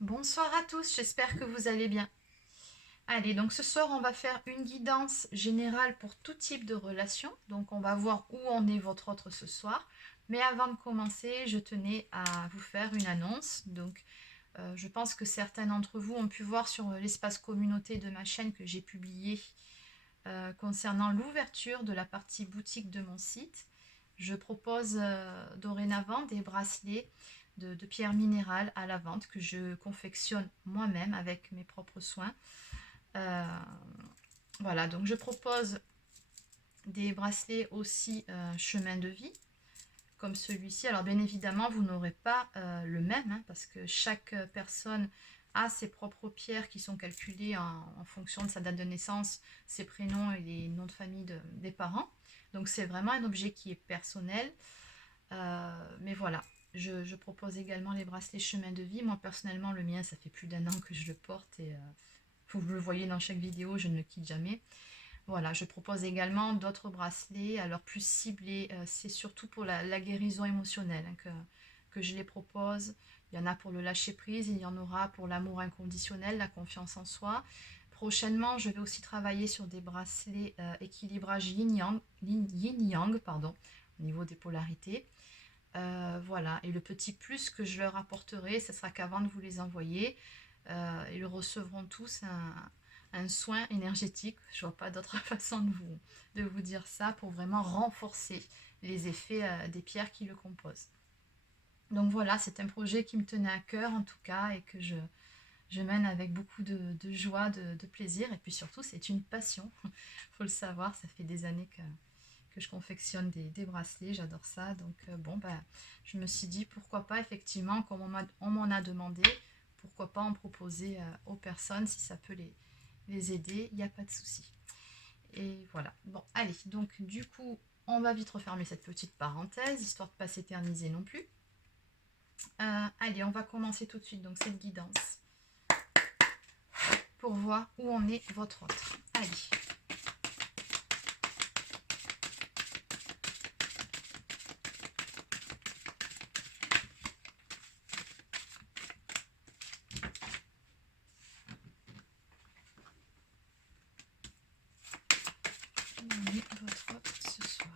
Bonsoir à tous, j'espère que vous allez bien. Allez, donc ce soir, on va faire une guidance générale pour tout type de relation. Donc, on va voir où en est votre autre ce soir. Mais avant de commencer, je tenais à vous faire une annonce. Donc, je pense que certains d'entre vous ont pu voir sur l'espace communauté de ma chaîne que j'ai publié concernant l'ouverture de la partie boutique de mon site. Je propose dorénavant des bracelets de pierres minérales à la vente que je confectionne moi-même avec mes propres soins. Euh, voilà, donc je propose des bracelets aussi chemin de vie, comme celui-ci. Alors bien évidemment, vous n'aurez pas le même, hein, parce que chaque personne a ses propres pierres qui sont calculées en fonction de sa date de naissance, ses prénoms et les noms de famille des parents. Donc c'est vraiment un objet qui est personnel. Mais voilà, je propose également les bracelets chemin de vie. Moi personnellement, le mien, ça fait plus d'un an que je le porte et vous le voyez dans chaque vidéo, je ne le quitte jamais. Voilà, je propose également d'autres bracelets, alors plus ciblés, c'est surtout pour la guérison émotionnelle hein, que je les propose. Il y en a pour le lâcher prise, il y en aura pour l'amour inconditionnel, la confiance en soi. Prochainement, je vais aussi travailler sur des bracelets équilibrage yin-yang, pardon, au niveau des polarités. Voilà, et le petit plus que je leur apporterai, ce sera qu'avant de vous les envoyer, ils recevront tous un soin énergétique. Je vois pas d'autre façon de vous dire ça pour vraiment renforcer les effets des pierres qui le composent. Donc voilà, c'est un projet qui me tenait à cœur en tout cas et que je mène avec beaucoup de joie, de plaisir et puis surtout c'est une passion. Il faut le savoir, ça fait des années que je confectionne des bracelets, j'adore ça. Donc bon, bah, je me suis dit pourquoi pas effectivement, comme on m'en a demandé, pourquoi pas en proposer aux personnes si ça peut les aider, il n'y a pas de souci. Et voilà. Bon, allez, donc du coup, on va vite refermer cette petite parenthèse, histoire de ne pas s'éterniser non plus. Allez, on va commencer tout de suite donc cette guidance pour voir où en est votre autre. Allez. Où en est votre autre ce soir?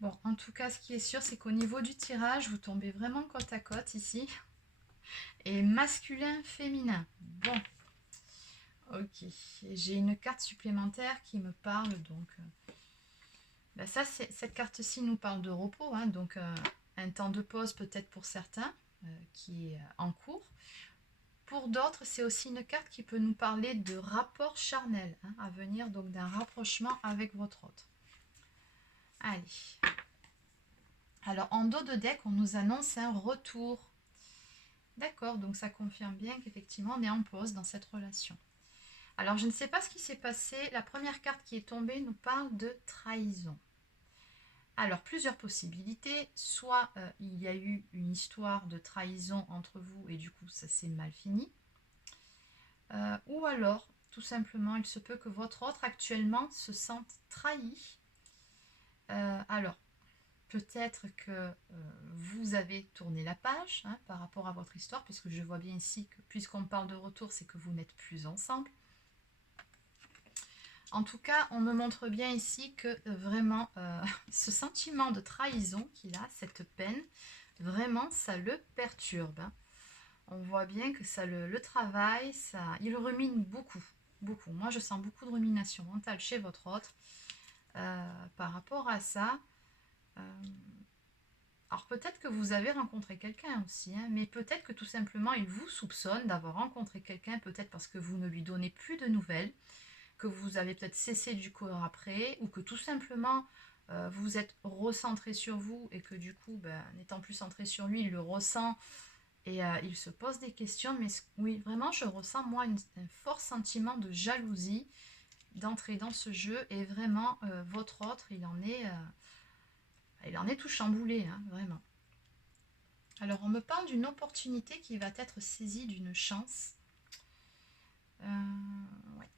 Bon, en tout cas, ce qui est sûr, c'est qu'au niveau du tirage, vous tombez vraiment côte à côte ici. Et masculin, féminin. Bon, ok. J'ai une carte supplémentaire qui me parle, donc... ben ça, cette carte-ci nous parle de repos, hein, donc un temps de pause peut-être pour certains, qui est en cours. Pour d'autres, c'est aussi une carte qui peut nous parler de rapport charnel, hein, à venir, donc d'un rapprochement avec votre autre. Allez. Alors, en dos de deck, on nous annonce un retour. D'accord, donc ça confirme bien qu'effectivement, on est en pause dans cette relation. Alors, je ne sais pas ce qui s'est passé. La première carte qui est tombée nous parle de trahison. Alors, plusieurs possibilités. Soit il y a eu une histoire de trahison entre vous et du coup, ça s'est mal fini. Ou alors, tout simplement, il se peut que votre autre actuellement se sente trahi. Alors, peut-être que vous avez tourné la page hein, par rapport à votre histoire, puisque je vois bien ici que puisqu'on parle de retour, c'est que vous n'êtes plus ensemble. En tout cas, on me montre bien ici que vraiment ce sentiment de trahison qu'il a, cette peine, vraiment ça le perturbe. Hein. On voit bien que ça le travaille, il rumine beaucoup, beaucoup. Moi, je sens beaucoup de rumination mentale chez votre autre par rapport à ça. Alors peut-être que vous avez rencontré quelqu'un aussi, hein, mais peut-être que tout simplement il vous soupçonne d'avoir rencontré quelqu'un, peut-être parce que vous ne lui donnez plus de nouvelles, que vous avez peut-être cessé du courir après, ou que tout simplement vous êtes recentré sur vous et que du coup, ben, n'étant plus centré sur lui, il le ressent et il se pose des questions. Mais oui, vraiment, je ressens moi un fort sentiment de jalousie d'entrer dans ce jeu et vraiment votre autre, il en est tout chamboulé, hein, vraiment. Alors, on me parle d'une opportunité qui va être saisie, d'une chance. Ouais.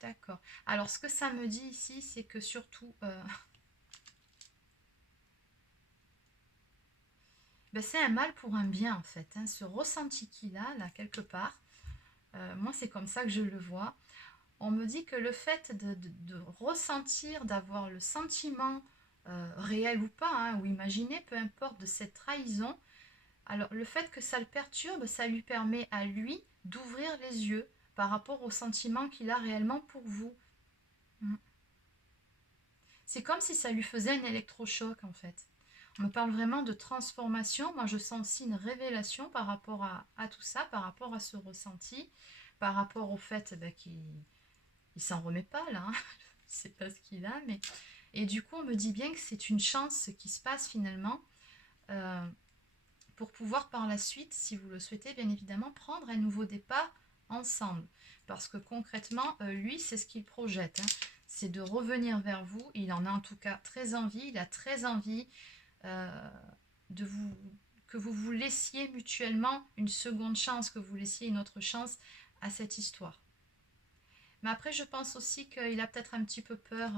D'accord. Alors, ce que ça me dit ici, c'est que surtout, ben, c'est un mal pour un bien, en fait. Hein. Ce ressenti qu'il a, là, quelque part, moi, c'est comme ça que je le vois. On me dit que le fait de ressentir, d'avoir le sentiment réel ou pas, hein, ou imaginé, peu importe, de cette trahison, alors le fait que ça le perturbe, ça lui permet à lui d'ouvrir les yeux par rapport au sentiment qu'il a réellement pour vous. Mm. C'est comme si ça lui faisait un électrochoc en fait. On me parle vraiment de transformation. Moi, je sens aussi une révélation par rapport à tout ça, par rapport à ce ressenti, par rapport au fait qu'il il s'en remet pas là. Hein. Je sais pas ce qu'il a, mais et du coup, on me dit bien que c'est une chance ce qui se passe finalement euh, pour pouvoir par la suite, si vous le souhaitez, bien évidemment, prendre un nouveau départ ensemble. Parce que concrètement, lui, c'est ce qu'il projette. Hein. C'est de revenir vers vous. Il en a en tout cas très envie. Il a très envie euh, de vous, que vous vous laissiez mutuellement une seconde chance, que vous laissiez une autre chance à cette histoire. Mais après, je pense aussi qu'il a peut-être un petit peu peur.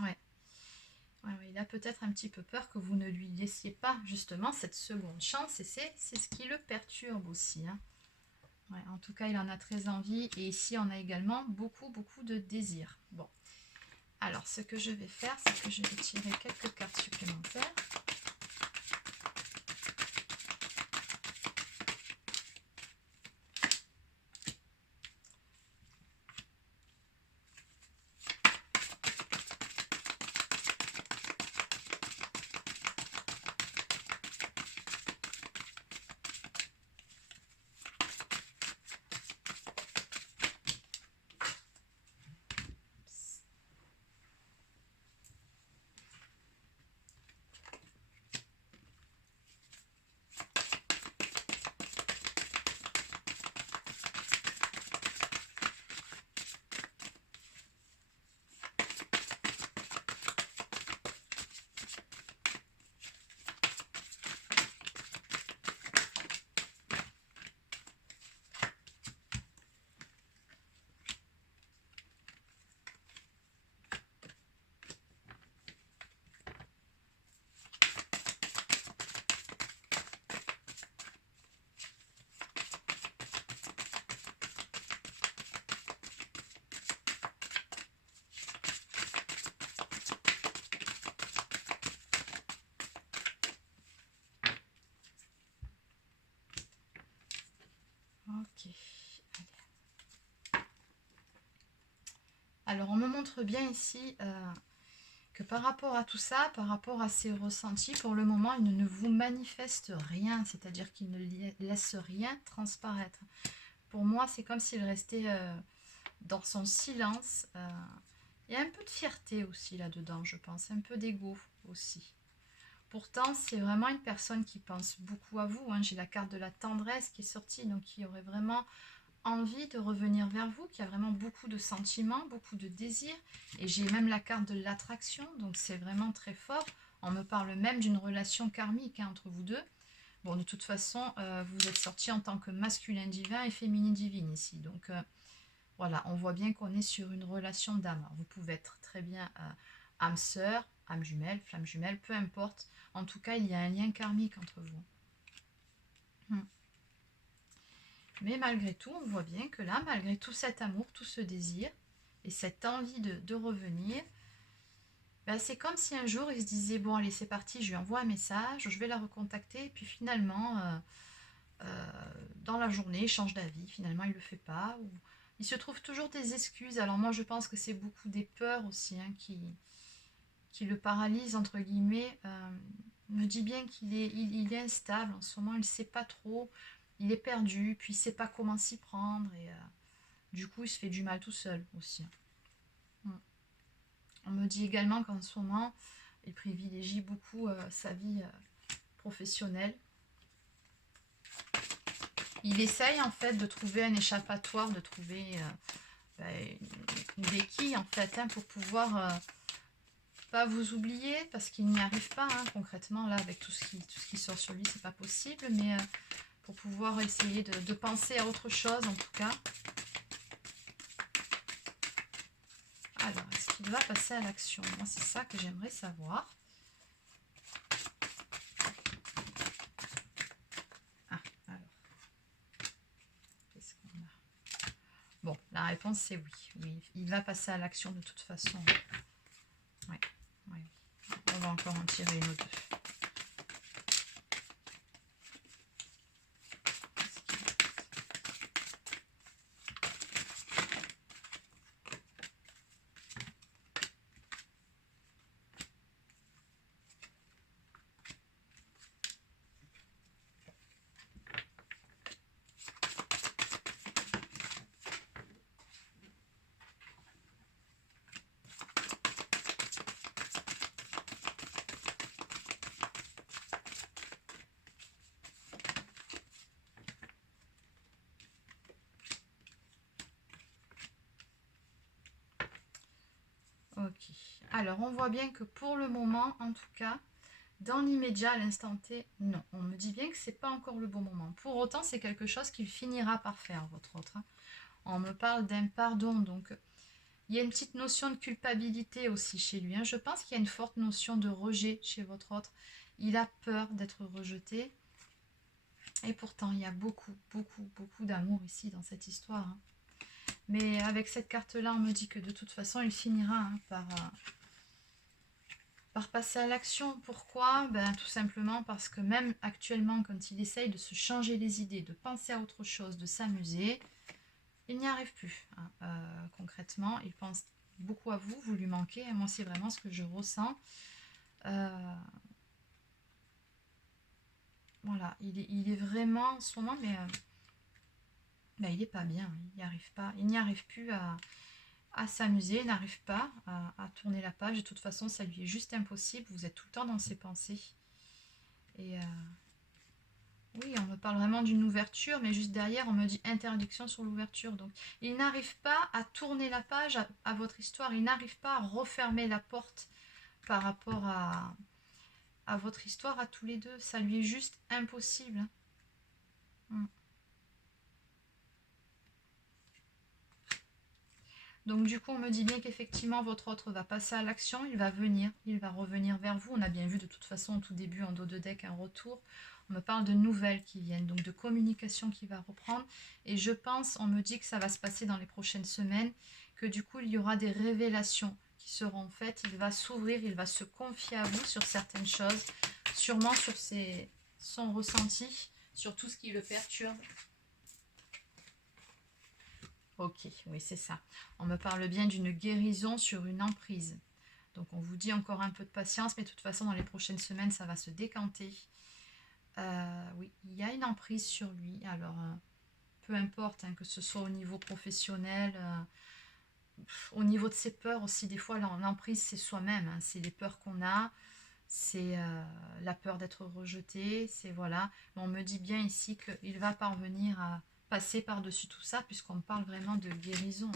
Ouais. Ouais, il a peut-être un petit peu peur que vous ne lui laissiez pas justement cette seconde chance et c'est ce qui le perturbe aussi. Hein. Ouais, en tout cas, il en a très envie et ici, on a également beaucoup, beaucoup de désir. Bon, alors ce que je vais faire, c'est que je vais tirer quelques cartes supplémentaires. Ok. Alors, on me montre bien ici que par rapport à tout ça, par rapport à ses ressentis, pour le moment, il ne vous manifeste rien, c'est-à-dire qu'il ne laisse rien transparaître. Pour moi, c'est comme s'il restait dans son silence. Il y a un peu de fierté aussi là-dedans, je pense, un peu d'ego aussi. Pourtant, c'est vraiment une personne qui pense beaucoup à vous. Hein. J'ai la carte de la tendresse qui est sortie, donc qui aurait vraiment envie de revenir vers vous, qui a vraiment beaucoup de sentiments, beaucoup de désirs. Et j'ai même la carte de l'attraction, donc c'est vraiment très fort. On me parle même d'une relation karmique hein, entre vous deux. Bon, de toute façon, vous êtes sortis en tant que masculin divin et féminin divine ici. Donc, voilà, on voit bien qu'on est sur une relation d'âme. Vous pouvez être très bien âme sœur, âme jumelle, flamme jumelle, peu importe. En tout cas, il y a un lien karmique entre vous. Mais malgré tout, on voit bien que là, malgré tout cet amour, tout ce désir et cette envie de revenir, ben c'est comme si un jour il se disait, bon allez c'est parti, je lui envoie un message, je vais la recontacter, et puis finalement, dans la journée, il change d'avis, finalement il ne le fait pas, ou il se trouve toujours des excuses. Alors moi je pense que c'est beaucoup des peurs aussi hein, qui le paralyse, entre guillemets, me dit bien qu'il est, il est instable en ce moment, il ne sait pas trop, il est perdu, puis il ne sait pas comment s'y prendre, et du coup il se fait du mal tout seul aussi. On me dit également qu'en ce moment, il privilégie beaucoup sa vie professionnelle. Il essaye en fait de trouver un échappatoire, de trouver une béquille en fait, hein, pour pouvoir pas vous oublier, parce qu'il n'y arrive pas, hein, concrètement, là, avec tout ce qui sort sur lui, c'est pas possible, mais pour pouvoir essayer de penser à autre chose, en tout cas. Alors, est-ce qu'il va passer à l'action? Moi, c'est ça que j'aimerais savoir. Ah, alors. Qu'est-ce qu'on a? Bon, la réponse, c'est oui. Oui, il va passer à l'action de toute façon. Oui, oui. On va encore en tirer une ou deux. Ok. Alors, on voit bien que pour le moment, en tout cas, dans l'immédiat, à l'instant T, non. On me dit bien que c'est pas encore le bon moment. Pour autant, c'est quelque chose qu'il finira par faire, votre autre. Hein. On me parle d'un pardon, donc il y a une petite notion de culpabilité aussi chez lui. Hein. Je pense qu'il y a une forte notion de rejet chez votre autre. Il a peur d'être rejeté. Et pourtant, il y a beaucoup, beaucoup, beaucoup d'amour ici dans cette histoire. Hein. Mais avec cette carte-là, on me dit que de toute façon, il finira hein, par passer à l'action. Pourquoi? Ben, tout simplement parce que même actuellement, quand il essaye de se changer les idées, de penser à autre chose, de s'amuser, il n'y arrive plus. Hein. Concrètement, il pense beaucoup à vous, vous lui manquez. Et moi, c'est vraiment ce que je ressens. Voilà, il est vraiment en ce moment, mais ben, il n'est pas bien. Il n'y arrive pas. Il n'y arrive plus à s'amuser, il n'arrive pas à tourner la page. De toute façon, ça lui est juste impossible. Vous êtes tout le temps dans ses pensées. Et oui, on me parle vraiment d'une ouverture, mais juste derrière, on me dit interdiction sur l'ouverture. Donc, il n'arrive pas à tourner la page à votre histoire. Il n'arrive pas à refermer la porte par rapport à votre histoire, à tous les deux. Ça lui est juste impossible. Donc du coup, on me dit bien qu'effectivement, votre autre va passer à l'action, il va venir, il va revenir vers vous. On a bien vu de toute façon au tout début, en dos de deck, un retour. On me parle de nouvelles qui viennent, donc de communication qui va reprendre. Et je pense, on me dit que ça va se passer dans les prochaines semaines, que du coup, il y aura des révélations qui seront faites. Il va s'ouvrir, il va se confier à vous sur certaines choses, sûrement sur son ressenti, sur tout ce qui le perturbe. Ok, oui, c'est ça. On me parle bien d'une guérison sur une emprise. Donc, on vous dit encore un peu de patience, mais de toute façon, dans les prochaines semaines, ça va se décanter. Oui, il y a une emprise sur lui. Alors, peu importe, hein, que ce soit au niveau professionnel, au niveau de ses peurs aussi, des fois, l'emprise, c'est soi-même. Hein, c'est les peurs qu'on a, c'est la peur d'être rejeté, c'est voilà. Mais on me dit bien ici qu'il va parvenir à passer par-dessus tout ça, puisqu'on parle vraiment de guérison.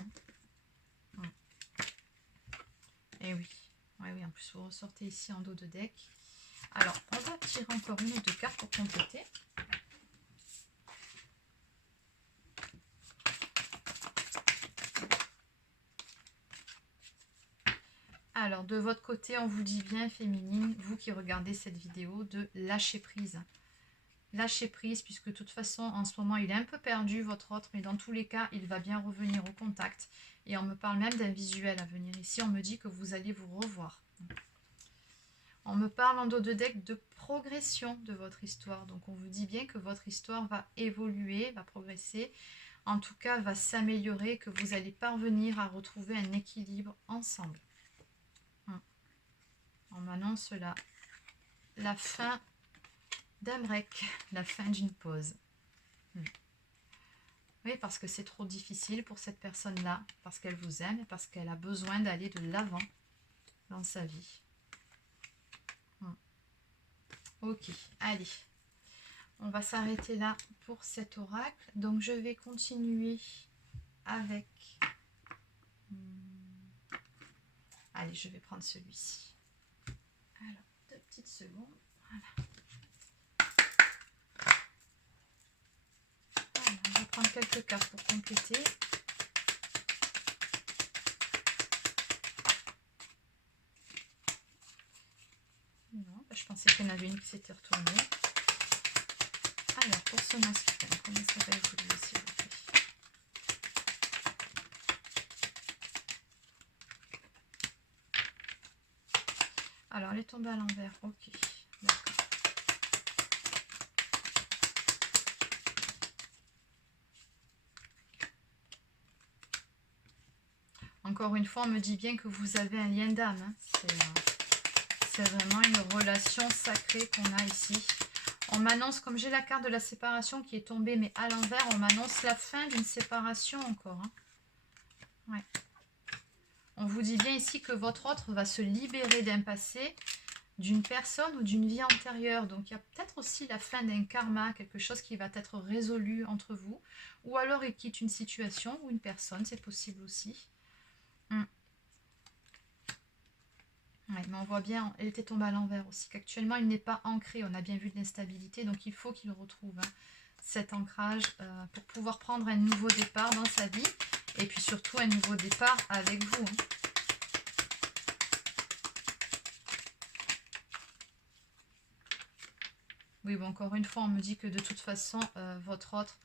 Hein. Et oui. Oui, oui, en plus vous ressortez ici en dos de deck. Alors, on va tirer encore une ou deux cartes pour compléter. Alors, de votre côté, on vous dit bien, féminine, vous qui regardez cette vidéo, de lâcher prise. Lâcher prise, puisque de toute façon, en ce moment, il est un peu perdu, votre autre, mais dans tous les cas, il va bien revenir au contact. Et on me parle même d'un visuel à venir ici. On me dit que vous allez vous revoir. On me parle en dos de deck de progression de votre histoire. Donc, on vous dit bien que votre histoire va évoluer, va progresser. En tout cas, va s'améliorer, que vous allez parvenir à retrouver un équilibre ensemble. On m'annonce là la fin d'un break, la fin d'une pause. Oui, parce que c'est trop difficile pour cette personne-là, parce qu'elle vous aime et parce qu'elle a besoin d'aller de l'avant dans sa vie. Ok, allez. On va s'arrêter là pour cet oracle. Donc, je vais continuer avec... Allez, je vais prendre celui-ci. Alors, 2 petites secondes. Voilà. Voilà, je vais prendre quelques cartes pour compléter. Non, je pensais qu'il y en avait une qui s'était retournée. Alors, pour ce masculin, comment ça va évoluer s'il vous plaît? Alors, elle est tombée à l'envers. Ok, d'accord. Encore une fois, on me dit bien que vous avez un lien d'âme. Hein. C'est vraiment une relation sacrée qu'on a ici. On m'annonce, comme j'ai la carte de la séparation qui est tombée, mais à l'envers, on m'annonce la fin d'une séparation encore. Hein. Ouais. On vous dit bien ici que votre autre va se libérer d'un passé, d'une personne ou d'une vie antérieure. Donc, il y a peut-être aussi la fin d'un karma, quelque chose qui va être résolu entre vous. Ou alors, il quitte une situation ou une personne, c'est possible aussi. Ouais, mais on voit bien, elle était tombée à l'envers aussi, qu'actuellement il n'est pas ancré, on a bien vu de l'instabilité, donc il faut qu'il retrouve cet ancrage pour pouvoir prendre un nouveau départ dans sa vie, et puis surtout un nouveau départ avec vous. Hein. Oui, bon, encore une fois, on me dit que de toute façon, votre autre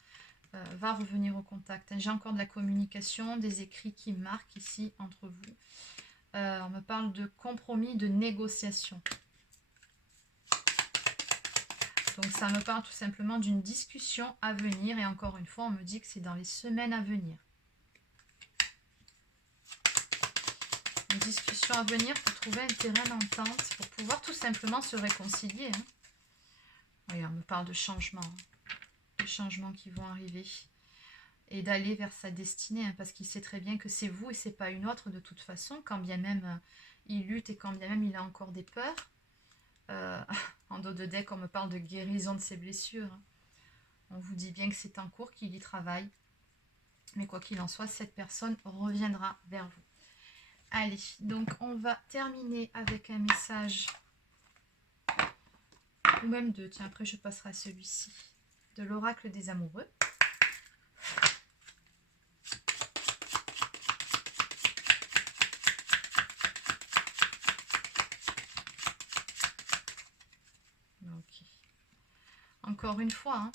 va revenir au contact. J'ai encore de la communication, des écrits qui marquent ici entre vous. On me parle de compromis, de négociation. Donc ça me parle tout simplement d'une discussion à venir. Et encore une fois, on me dit que c'est dans les semaines à venir. Une discussion à venir pour trouver un terrain d'entente, pour pouvoir tout simplement se réconcilier. Hein. Oui, on me parle de changements. De changements qui vont arriver. Et d'aller vers sa destinée. Hein, parce qu'il sait très bien que c'est vous et c'est pas une autre de toute façon. Quand bien même il lutte et quand bien même il a encore des peurs. En dos de deck, on me parle de guérison de ses blessures. On vous dit bien que c'est en cours, qu'il y travaille. Mais quoi qu'il en soit, cette personne reviendra vers vous. Allez, donc on va terminer avec un message. Ou même deux. Tiens, après je passerai à celui-ci. De l'oracle des amoureux. Ok. Encore une fois, hein,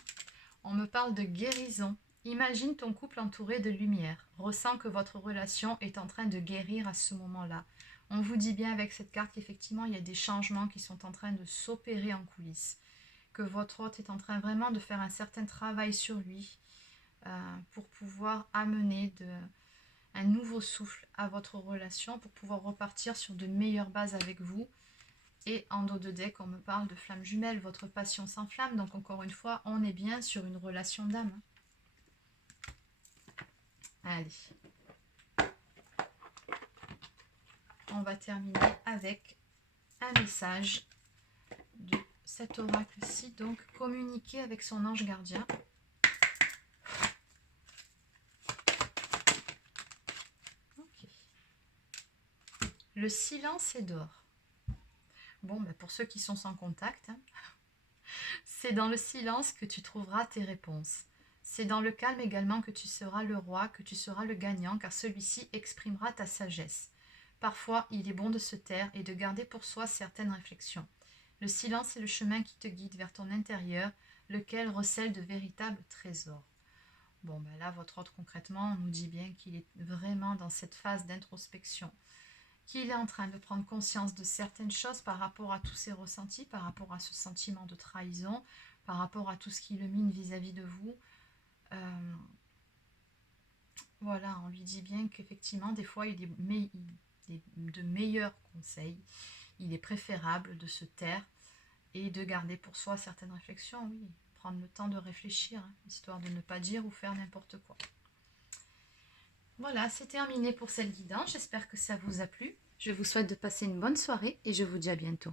on me parle de guérison. Imagine ton couple entouré de lumière. Ressens que votre relation est en train de guérir à ce moment-là. On vous dit bien avec cette carte qu'effectivement, il y a des changements qui sont en train de s'opérer en coulisses. Que votre hôte est en train vraiment de faire un certain travail sur lui pour pouvoir amener un nouveau souffle à votre relation, pour pouvoir repartir sur de meilleures bases avec vous. Et en dos de deck, on me parle de flamme jumelle, votre passion s'enflamme. Donc encore une fois, on est bien sur une relation d'âme. Allez. On va terminer avec un message de cet oracle-ci. Donc, communiquer avec son ange gardien. Ok. Le silence est d'or. Bon, ben pour ceux qui sont sans contact, hein, c'est dans le silence que tu trouveras tes réponses. C'est dans le calme également que tu seras le roi, que tu seras le gagnant, car celui-ci exprimera ta sagesse. Parfois, il est bon de se taire et de garder pour soi certaines réflexions. Le silence est le chemin qui te guide vers ton intérieur, lequel recèle de véritables trésors. Bon, ben là, votre autre concrètement, on nous dit bien qu'il est vraiment dans cette phase d'introspection, qu'il est en train de prendre conscience de certaines choses par rapport à tous ses ressentis, par rapport à ce sentiment de trahison, par rapport à tout ce qui le mine vis-à-vis de vous. Voilà, on lui dit bien qu'effectivement, des fois, il y a de meilleurs conseils. il est préférable de se taire et de garder pour soi certaines réflexions, oui, prendre le temps de réfléchir, hein, histoire de ne pas dire ou faire n'importe quoi. Voilà, c'est terminé pour cette guidance, j'espère que ça vous a plu. Je vous souhaite de passer une bonne soirée et je vous dis à bientôt.